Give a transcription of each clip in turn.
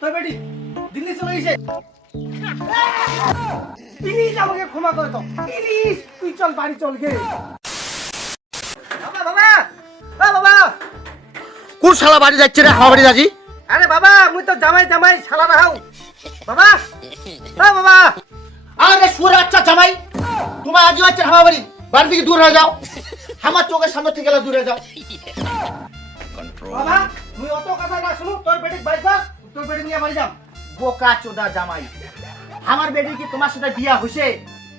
তোর বেটি দিল্লি চলে গেছে। প্লিজ আমাকে ক্ষমা করে দাও, প্লিজ তুই চল বাড়ি চল গে। বাবা বাবা বাবা, কোন শালা বাড়ি যাচ্ছে রে আমার বাড়ি রাজি? আরে বাবা মুই তো জামাই জামাই শালা রাহাও বাবা। বাবা আরে সুরে আচ্ছা জামাই, তোমার আজই হচ্ছে আমার বাড়ি, বাড়ি থেকে দূর হয়ে যাও, আমার চোখের সামনে থেকে গেলে দূরে যাও। বাবা মুই অত কথা না শুনো, তোর বেটি বাইক বা তোর বেটি নিয়ে বাড়ি যাম। বোকা চোদা জামাই, আমার বেটি কি তোমার সাথে বিয়া হইছে?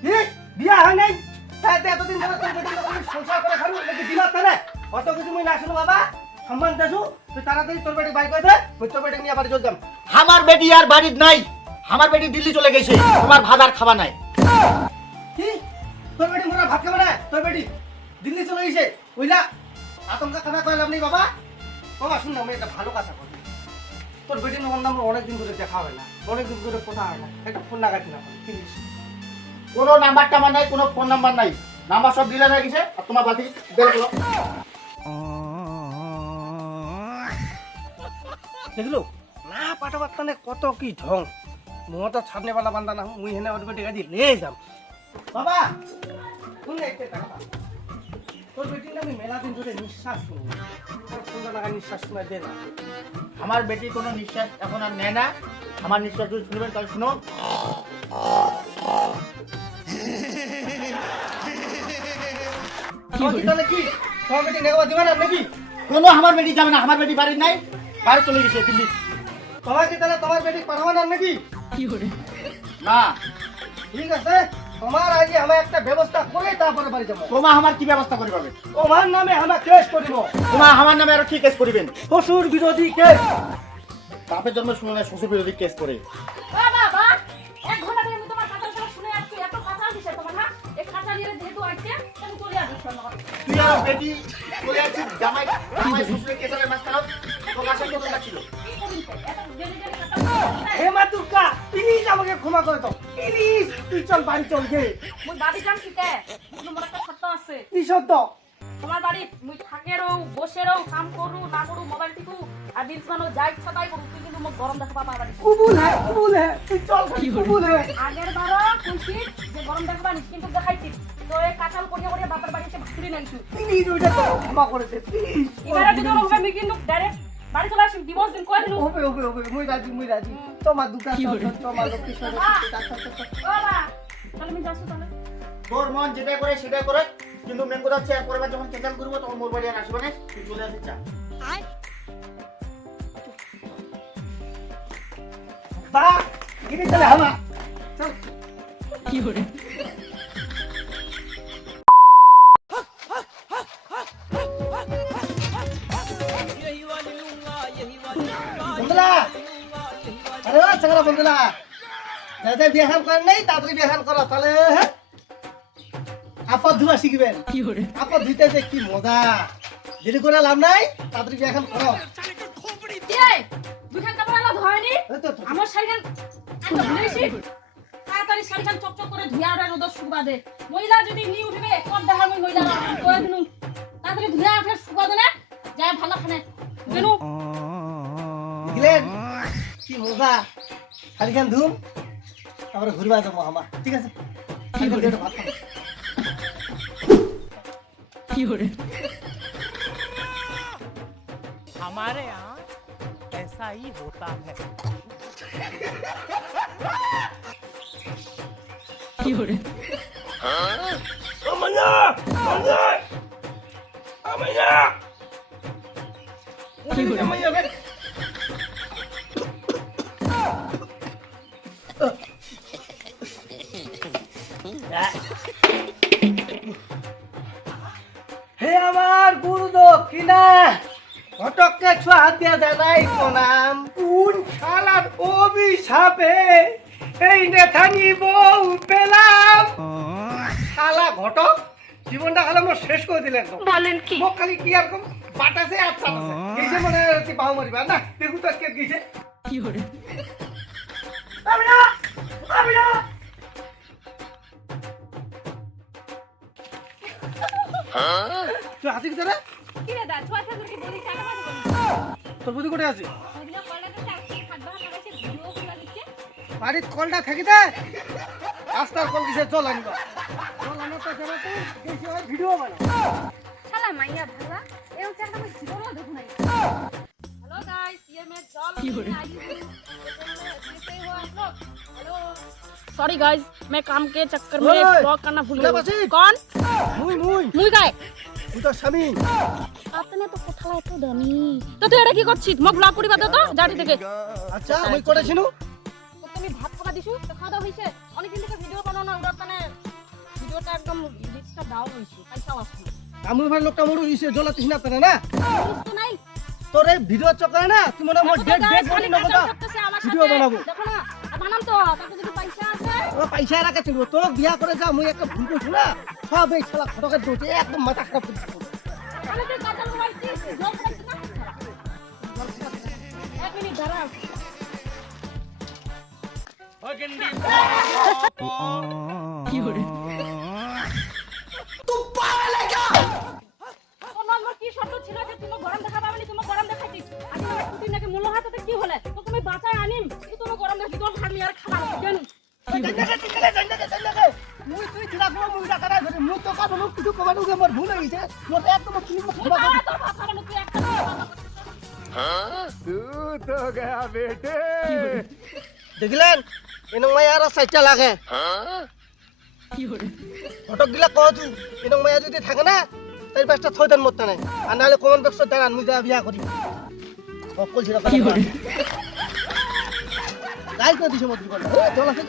কি বিয়া হয় নাই? তাতে এতদিন ধরে তোর বেটি সংসার করে খালু নাকি দিলাত না? অত কিছু মুই না শুনো বাবা, সম্মান দেছু তুই তাড়াতাড়ি তোর বেটি বাইক দে, মুই তোর বেটি নিয়ে বাড়ি চল যাম। আমার বেটি আর বাড়ির নাই, আমার বেটি দিল্লি চলে গেছে, তোমার ভাত আর খাওয়া নাই। কি তোর বেটি মোরা ভাত খাবে না? তোর বেটি দিল্লি চলে গেছে ওইলা আতঙ্কা কথা কয় লাভ নেই বাবা। বাবা শুন না, আমি একটা ভালো কথা বলি, তোর বেটি নম্বর নাম অনেকদিন ধরে দেখা হয় না, অনেকদিন ধরে কথা হয় না, একটা ফোন লাগাচ্ছি না প্লিজ। কোনো নাম্বার টাম্বার নাই, কোনো ফোন নাম্বার নাই, নাম্বার সব দিলে হয়ে গেছে। আর তোমার বাড়ি বের করো। দেখলো না পাঠাবার তানে কত কি ঢং, মুহ তো ছাড়নে वाला বান্দা না, মুই হেনে ওর বেটি গাড়ি নিয়ে যাম। বাবা শুন না একটা কথা, তোর বেটি না আমি মেলা দিন ধরে নিঃশ্বাস শুনি, তোর সুন্দর লাগা নিঃশ্বাস শোনা দে না। আমার বেটি কোনো নিঃশ্বাস এখন আর নেয় না, আমার নিঃশ্বাস যদি শুনবেন তাহলে শুনো। তাহলে কি তোমার বেটি নেওয়া দিবা না নাকি? কোনো আমার বেটি যাবে না, আমার বেটি বাড়ির নাই, বাড়ি চলে গেছে দিল্লি। তোমার কি তাহলে তোমার বেটি পাঠাবো না নাকি? না, ঠিক আছে, তোমার আগে আমি একটা ব্যবস্থা করে তারপরে বাড়ি যাবো। তোমার আমার কি ব্যবস্থা করে পাবে? তোমার নামে আমরা কেস করিব, তোমার আমার নামে আরো কি কেস করিবেন? শ্বশুর বিরোধী কেস। বাপের জন্ম শুনে না শ্বশুর বিরোধী কেস করে। বাবা এক ঘন্টা ধরে আমি তোমার কথা শুনে আসছি, এত কথা দিছে তোমার না এই খাতা নিয়ে যেহেতু আসছে তুমি চলে আসিস শোনো। তুই আমার বেটি চলে আসছিস, জামাই জামাই শ্বশুরের কেস হবে মাঝখানে, তোমার সাথে কথা ছিল। কি করিস এত জেনে জেনে কথা হে মা দুর্গা, প্লিজ আমাকে ক্ষমা করে দাও, প্লিজ তুই চল বাড়ি চল গে। মুই বাড়ি যাম কিতে কিন্তু মোর একটা শর্ত আছে। কি সত্য? তোমার বাড়ি মুই থাকে রও বসে রও কাম করু না করু মোবাইল টিপু আর দিন মানো যাই ইচ্ছা তাই করু, তুই কিন্তু মোক গরম দেখা পাবা বাড়ি। কবুল হ্যাঁ তুই চল কবুল হ্যাঁ। আগের বারও কইছি যে গরম দেখবা নি কিন্তু দেখাইছি তো এই কাঁচাল করিয়া করিয়া বাপের বাড়িতে ভাসুরি নাইছু। প্লিজ ওইটা তো ক্ষমা করে দে প্লিজ। এবারে যদি হবে আমি কিন্তু ডাইরেক্ট বাড়ি চলে আসি, ডিভোর্স দিন কই দিলু। ওবে মুই রাজি তোমার দুটা তোমার লক্ষ্মী সরস্বতী বাবা তাহলে আমি যাচ্ছি তাহলে। তোর মন যেটা করে সেটাই করে, কিন্তু মেন কথা হচ্ছে পরের বার যখন ক্যান্সেল করবো তখন মোর বাড়ি আর আসবে না, তুই চলে আসতে চা। বা গিয়ে চলে হামা চল। বন্ধুরা আরে চাকরা বন্ধুরা, যাতে বিয়ে খান করেন নাই তাড়াতাড়ি বিয়ে খান করো, তাহলে আপদ ধোয়া শিখবেন। আপদ ধুইতে যে কি মজা, দেরি করে লাভ নাই, তাড়াতাড়ি বিয়ে খান করো। এই দুখান কাপড় আলাদা হয়নি এই তো আমার শাড়িখান একটা ধুইছি তাড়াতাড়ি শাড়িখান চকচক করে ধুইয়া আর রোদ শুকা দে। মহিলা যদি নি উঠবে কত দেখা মই মহিলা করে দিনু তাড়াতাড়ি ধুইয়া আঠে শুকা দে না যায় ভালো খানে দিনু গিলেন কি মজা, শাড়িখান ধুম তারপরে ঘুরবা যাবো আমার, ঠিক আছে? শাড়িখান ধুয়ে ভাত খাবো। हमारे यहाँ ऐसा ही होता है। হে আমার গুরু দক্ষিণা, ঘটককে ছোঁয়া দিয়া জানাই প্রণাম। কোন শালার অভিশাপে এই নেথানি বউ পেলাম? শালা ঘটক জীবনটা খালি মোর শেষ করে দিলেন। বলেন কি? মোক খালি কি আর কম বাটাছে আর চাটাছে গেছে, মনে হয় কি বাহু মারিবা না, দেখু তো কে গেছে। আমি না তুই হাসি কি কি রে দা ছোয়া থাকলে কি বলি কেন বলি তোর বুদ্ধি কোথায় আছে? ওইগুলো কলে তো চাকরি খাদ্য লাগাইছি ভিডিও করা দিচ্ছে বাড়ির কলটা থাকি দে রাস্তার কল কিসে জল আনবা জল আনতে গেলে তো বেশি হয় ভিডিও বানাও শালা মাইয়া ভালা এরকম চেহারা আমি জীবনেও দেখো নাই हेलो गाइस ये मैं जॉल लेने आई हूं कैसे हो आप लोग हेलो सॉरी गाइस मैं काम के चक्कर में ओए, ब्लॉग करना भूल सुना गई बासी? कौन মুই মুই মুই গায় তুই তো স্বামী আপনি তো কোথাও এত দামি তো তুই এটা কি করছিস মোক ব্লগ করিবা দে তো জাটি থেকে আচ্ছা মুই করেছিনু তো তুমি ভাত খাওয়া দিছো তো খাওয়া দাওয়া হইছে অনেক দিন থেকে ভিডিও বানাও না ওটা মানে ভিডিওটা একদম রিচটা ডাউন হইছে পয়সাও আসছে আমি ভাই লোকটা মরু ইসে জ্বলাতিস না তারে না রিচ তো নাই তোর এই ভিডিও চক্করে না তুই মনে মোর ডেট ডেট বলি না কথা ভিডিও বানাবো দেখো না বানাম তো তাতে যদি পয়সা আছে ও পয়সা রাখা ছিল তোর বিয়া করে যা মুই একটা ভুল করছি না সব এই শালা ফটকে দোছে একদম মাথা খারাপ করে দিছে। আমি তো কাজল মোবাইলটি জল খাইছি না এক মিনিট দাঁড়াও কোন নম্বর কি শব্দ ছিল যে তুমি গরম দেখা পাবেনি তুমি গরম দেখাইছি আজ আমার ছুটি নাকি মূল্য হাতে কি হলে তো তুমি বাঁচায় আনিম তুমি গরম দেখি তোর খালি আর খাবার কেন মুই তুই চিনা করো মুই টাকা না ধরে মুই তো কাজ লোক কিছু কমানো গে মোর ভুল হয়ে গেছে মোর একদম কি ক্ষমা করে তোর ভাত খাবার তুই একটা तू तो गया बेटे দেখলেন এনং মায়া আর সাইটা লাগে ফটক গিলা কহতু এনং মায়া যদি থাকে না তাই পাঁচটা থই দেন মত নাই আর নাহলে কমন বক্স দাঁড়ান মুই যা বিয়া করি অকল ছিল কি করে গাইল করে দিছে মত চল আছে